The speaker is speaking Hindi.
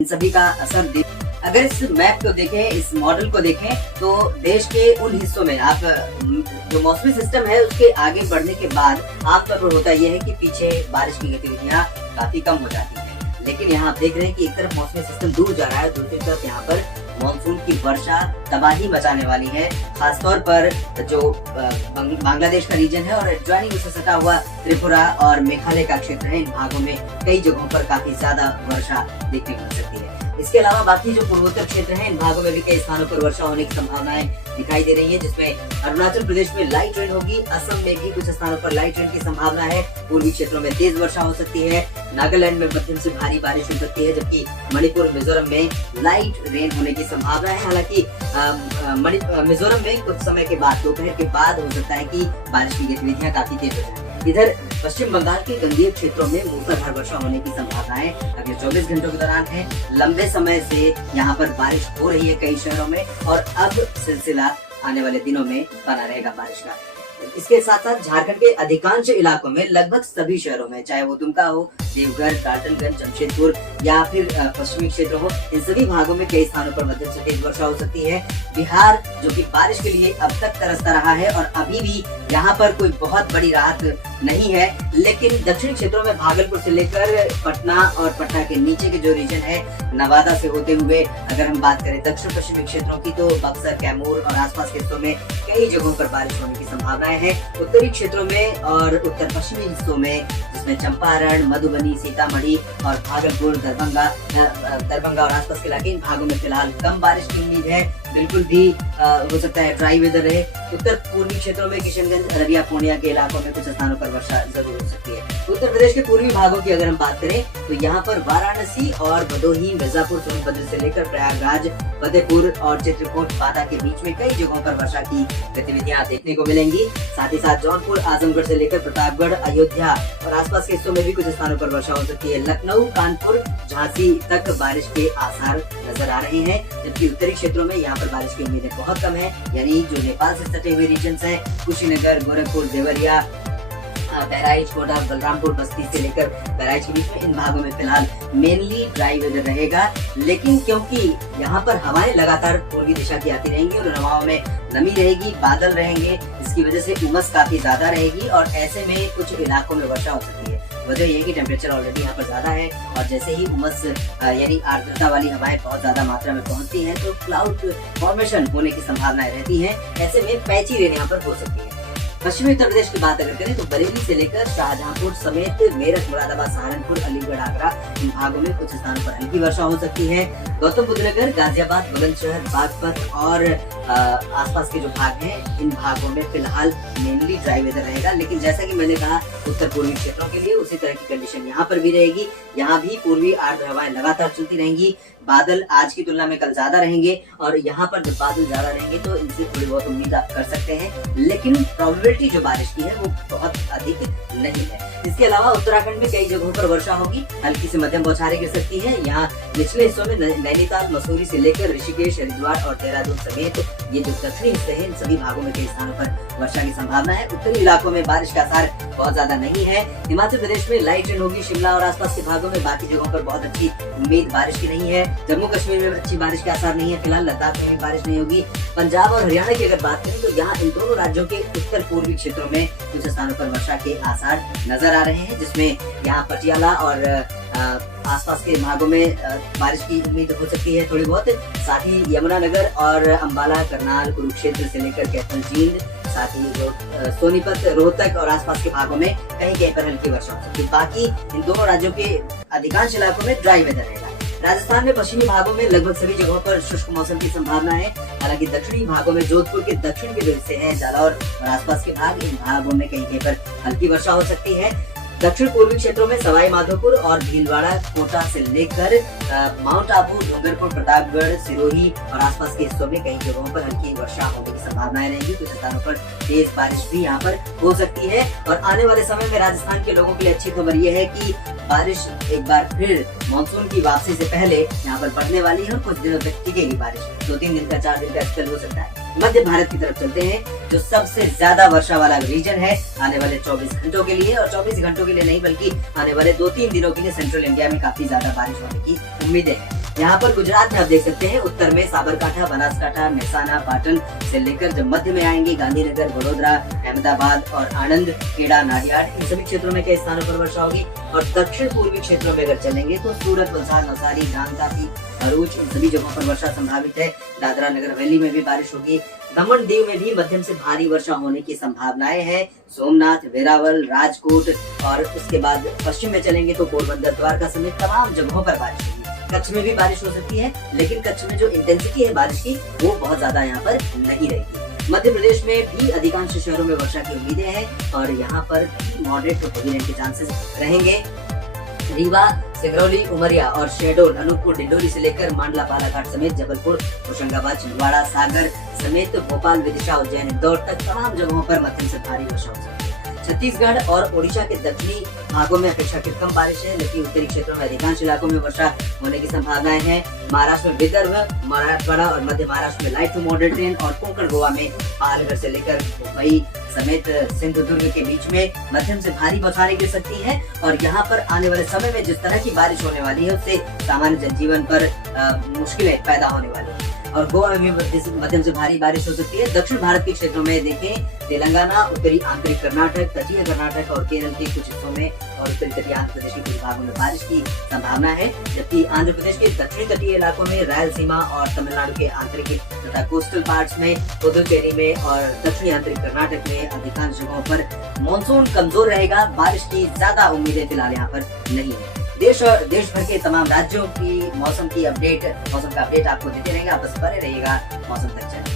इन सभी का असर अगर इस मैप को देखें, इस मॉडल को देखें, तो देश के उन हिस्सों में आप जो मौसमी सिस्टम है उसके आगे बढ़ने के बाद आमतौर पर होता यह है कि पीछे बारिश की गतिविधियां काफी कम हो जाती हैं। लेकिन यहाँ आप देख रहे हैं कि एक तरफ मौसमी सिस्टम दूर जा रहा है, दूसरी तरफ यहाँ पर मानसून की वर्षा तबाही मचाने वाली है। खासतौर पर जो बांग्लादेश का रीजन है और एडजॉइनिंग उससे सटा हुआ त्रिपुरा और मेघालय का क्षेत्र है, इन भागों में कई जगहों पर काफी ज्यादा वर्षा देखने को मिल सकती है। इसके अलावा बाकी जो पूर्वोत्तर क्षेत्र हैं, इन भागों में भी कई स्थानों पर वर्षा होने की संभावनाएं दिखाई दे रही है, जिसमें अरुणाचल प्रदेश में लाइट रेन होगी, असम में भी कुछ स्थानों पर लाइट रेन की संभावना है, पूर्वी क्षेत्रों में तेज वर्षा हो सकती है, नागालैंड में मध्यम से भारी बारिश हो सकती है, जबकि मणिपुर मिजोरम में लाइट रेन होने की संभावना है। हालांकि मिजोरम में कुछ समय के बाद, दोपहर के बाद हो सकता है कि बारिश की गतिविधियां काफी तेज हो जाए। इधर पश्चिम बंगाल के गंभीर क्षेत्रों में मूसलाधार वर्षा होने की संभावनाएं अगले 24 घंटों के दौरान है। लंबे समय से यहाँ पर बारिश हो रही है कई शहरों में, और अब सिलसिला आने वाले दिनों में बना रहेगा बारिश का। इसके साथ साथ झारखंड के अधिकांश इलाकों में, लगभग सभी शहरों में, चाहे वो दुमका हो, देवघर, डाल्टनगंज, जमशेदपुर या फिर पश्चिमी क्षेत्र हो, इन सभी भागों में कई स्थानों पर मध्यम से तेज वर्षा हो सकती है। बिहार जो कि बारिश के लिए अब तक तरसता रहा है और अभी भी यहाँ पर कोई बहुत बड़ी राहत नहीं है, लेकिन दक्षिणी क्षेत्रों में भागलपुर से लेकर पटना और पटना के नीचे के जो रीजन है, नवादा से होते हुए अगर हम बात करें दक्षिण पश्चिमी क्षेत्रों की, तो बक्सर, कैमूर और आसपास के हिस्सों में कई जगहों पर बारिश होने की संभावनाएं है। उत्तरी क्षेत्रों में और उत्तर पश्चिमी हिस्सों में, जिसमें चंपारण, मधुबनी, सीतामढ़ी और भागलपुर, दरभंगा और आसपास के इलाके, इन भागों में फिलहाल कम बारिश की उम्मीद है। बिल्कुल भी हो सकता है ड्राई वेदर रहे। उत्तर पूर्वी क्षेत्रों में किशनगंज, अररिया, पूर्णिया के इलाकों में कुछ स्थानों पर वर्षा जरूर हो सकती है। उत्तर प्रदेश के पूर्वी भागों की अगर हम बात करें, तो यहाँ पर वाराणसी और भदोही, मिर्जापुर, सोनभद्र से लेकर प्रयागराज, फतेहपुर और चित्रकूट, बांदा के बीच में कई जगहों पर वर्षा की गतिविधियां देखने को मिलेंगी। साथ ही साथ जौनपुर, आजमगढ़ से लेकर प्रतापगढ़, अयोध्या और आसपास के हिस्सों में भी कुछ स्थानों पर वर्षा हो सकती है। लखनऊ, कानपुर, झांसी तक बारिश के आसार नजर आ रहे हैं, जबकि उत्तरी क्षेत्रों में यहाँ पर बारिश की उम्मीदें बहुत कम है। यानी जो नेपाल से सटे हुए रीजन्स हैं, कुशीनगर, गोरखपुर, देवरिया, बहराइच, कोटा, बलरामपुर, बस्ती से लेकर बहराइच के बीच में, इन भागों में फिलहाल मेनली ड्राई वेदर रहेगा। लेकिन क्योंकि यहाँ पर हवाएं लगातार पूर्वी दिशा की आती रहेंगी और हवाओं में नमी रहेगी, बादल रहेंगे, इसकी वजह से उमस काफी ज्यादा रहेगी और ऐसे में कुछ इलाकों में वर्षा हो सकती है। वजह यह है कि टेम्परेचर ऑलरेडी यहाँ पर ज्यादा है और जैसे ही उमस यानी आर्द्रता वाली हवाएं बहुत ज्यादा मात्रा में पहुंचती हैं, तो क्लाउड फॉर्मेशन होने की संभावनाएं रहती हैं। ऐसे में पैची रेन यहाँ पर हो सकती है। पश्चिमी उत्तर प्रदेश की बात अगर करें, तो बरेली से लेकर शाहजहांपुर समेत मेरठ, मुरादाबाद, सहारनपुर, अलीगढ़, आगरा, इन भागों में कुछ स्थानों पर हल्की वर्षा हो सकती है। गौतम बुद्ध नगर, गाजियाबाद, बुलंदशहर, बागपत और आसपास के जो भाग हैं, इन भागों में फिलहाल मेनली ड्राई वेदर रहेगा। लेकिन जैसा कि मैंने कहा, उत्तर पूर्वी क्षेत्रों के लिए उसी तरह की कंडीशन यहाँ पर भी रहेगी। यहाँ भी पूर्वी आर्द्र हवाएं लगातार चलती रहेंगी। बादल आज की तुलना में कल ज्यादा रहेंगे और यहाँ पर जब बादल ज्यादा रहेंगे तो इनसे थोड़ी बहुत उम्मीद आप कर सकते हैं, लेकिन प्रोबेबिलिटी जो बारिश की है वो बहुत अधिक नहीं है। इसके अलावा उत्तराखंड में कई जगहों पर वर्षा होगी, हल्की से मध्यम बौछारें गिर सकती है। यहाँ निचले हिस्सों में नैनीताल, मसूरी से लेकर ऋषिकेश, हरिद्वार और देहरादून समेत ये जो दक्षिणी हिस्से हैं, इन सभी भागों में कई स्थानों पर वर्षा की संभावना है। उत्तरी इलाकों में बारिश का असर बहुत ज्यादा नहीं है। हिमाचल प्रदेश में लाइट रेन होगी, शिमला और आसपास के भागों में, बाकी जगहों पर बहुत अच्छी उम्मीद बारिश की नहीं है। जम्मू कश्मीर में अच्छी बारिश के आसार नहीं है फिलहाल, लद्दाख में भी बारिश नहीं होगी। पंजाब और हरियाणा की अगर बात करें, तो यहाँ इन दोनों राज्यों के उत्तर पूर्वी क्षेत्रों में कुछ स्थानों पर वर्षा के आसार नजर आ रहे हैं, जिसमें यहाँ पटियाला और आसपास के भागों में बारिश की उम्मीद हो सकती है थोड़ी बहुत। साथ ही यमुनानगर और अंबाला, करनाल, कुरुक्षेत्र से लेकर कैथल झील, साथ ही जो सोनीपत, रोहतक और आसपास के भागों में कहीं कहीं पर हल्की वर्षा हो सकती है। बाकी इन दोनों राज्यों के अधिकांश इलाकों में ड्राई वेदर रहेगा। राजस्थान में पश्चिमी भागों में लगभग सभी जगहों पर शुष्क मौसम की संभावना है। हालांकि दक्षिणी भागों में जोधपुर के दक्षिण के जो हिस्से हैं, जालौर और आसपास के भाग, इन भागों में कहीं कहीं पर हल्की वर्षा हो सकती है। दक्षिण पूर्वी क्षेत्रों में सवाई माधोपुर और भीलवाड़ा, कोटा से लेकर माउंट आबू, डूंगरपुर, प्रतापगढ़, सिरोही और आसपास के हिस्सों में कई जगहों पर हल्की वर्षा होने की संभावनाएं रहेंगी। कुछ स्थानों पर तेज बारिश भी यहाँ पर हो सकती है। और आने वाले समय में राजस्थान के लोगों के लिए अच्छी खबर यह है कि बारिश एक बार फिर मानसून की वापसी से पहले यहाँ पर बढ़ने वाली है और कुछ दिनों तक टिकेगी बारिश। 2-3 दिन का, 4 दिन का स्पेल हो सकता है। मध्य भारत की तरफ चलते हैं, जो सबसे ज्यादा वर्षा वाला रीजन है आने वाले 24 घंटों के लिए, और 24 घंटों के लिए नहीं बल्कि आने वाले 2-3 दिनों के लिए सेंट्रल इंडिया में काफी ज्यादा बारिश होने की उम्मीदें हैं। यहाँ पर गुजरात में आप देख सकते हैं, उत्तर में साबरकांठा, बनासकांठा, मेहसाना, पाटन से लेकर जब मध्य में आएंगे गांधीनगर, वडोदरा, अहमदाबाद और आनंद, खेड़ा, नाडियाड, इन सभी क्षेत्रों में कई स्थानों पर वर्षा होगी। और दक्षिण पूर्वी क्षेत्रों में अगर चलेंगे तो सूरत, वलसाड, नवसारी, डांग, तापी, भरूच, इन सभी जगहों पर वर्षा संभावित है। दादरा नगर हवेली में भी बारिश होगी। दमन दीव में भी मध्यम से भारी वर्षा होने की संभावनाएं हैं। सोमनाथ, वेरावल, राजकोट और उसके बाद पश्चिम में चलेंगे तो पोरबंदर, द्वारका समेत तमाम जगहों पर बारिश होगी। कच्छ में भी बारिश हो सकती है, लेकिन कच्छ में जो इंटेंसिटी है बारिश की वो बहुत ज्यादा यहाँ पर नहीं रहेगी। मध्य प्रदेश में भी अधिकांश शहरों में वर्षा की उम्मीदें हैं और यहाँ पर भी मॉडरेट टू हेवी रेन के चांसेस रहेंगे। रीवा, सिंगरौली, उमरिया और शहडोल, अनूपपुर, डिंडोरी से लेकर मांडला, बालाघाट समेत जबलपुर, होशंगाबाद, छिंदवाड़ा, सागर समेत भोपाल, विदिशा, उज्जैन, इंदौर तक तमाम जगहों पर मध्यम से भारी वर्षा हो सकती है। छत्तीसगढ़ और ओडिशा के दक्षिणी भागों में अपेक्षाकृत कम बारिश है, लेकिन उत्तरी क्षेत्रों में अधिकांश इलाकों में वर्षा होने की संभावनाएं हैं। महाराष्ट्र में विदर्भ, मराठवाड़ा और मध्य महाराष्ट्र में लाइट टू मॉडरेट रेन और कोंकण गोवा में पालघर से लेकर मुंबई समेत सिंधुदुर्ग के बीच में मध्यम से भारी बौछारें गिर सकती हैं। और यहाँ पर आने वाले समय में जिस तरह की बारिश होने वाली है उससे सामान्य जनजीवन पर मुश्किलें पैदा होने वाली है। और गोवा में भी मध्यम से भारी बारिश हो सकती है। दक्षिण भारत के क्षेत्रों में देखें, तेलंगाना, उत्तरी आंतरिक कर्नाटक, तटीय कर्नाटक और केरल के कुछ हिस्सों में और उत्तरी तटीय आंध्र प्रदेश के कुछ भागों में बारिश की संभावना है। जबकि आंध्र प्रदेश के दक्षिणी तटीय इलाकों में, रायलसीमा और तमिलनाडु के आंतरिक तथा कोस्टल पार्ट्स में, पुदुचेरी में और दक्षिणी आंतरिक कर्नाटक में अधिकांश जगहों पर मानसून कमजोर रहेगा। बारिश की ज्यादा उम्मीदें फिलहाल यहाँ पर नहीं है। देश भर के तमाम राज्यों की मौसम का अपडेट आपको देते रहेंगे। आप बस बने रहिएगा मौसम तक चैनल।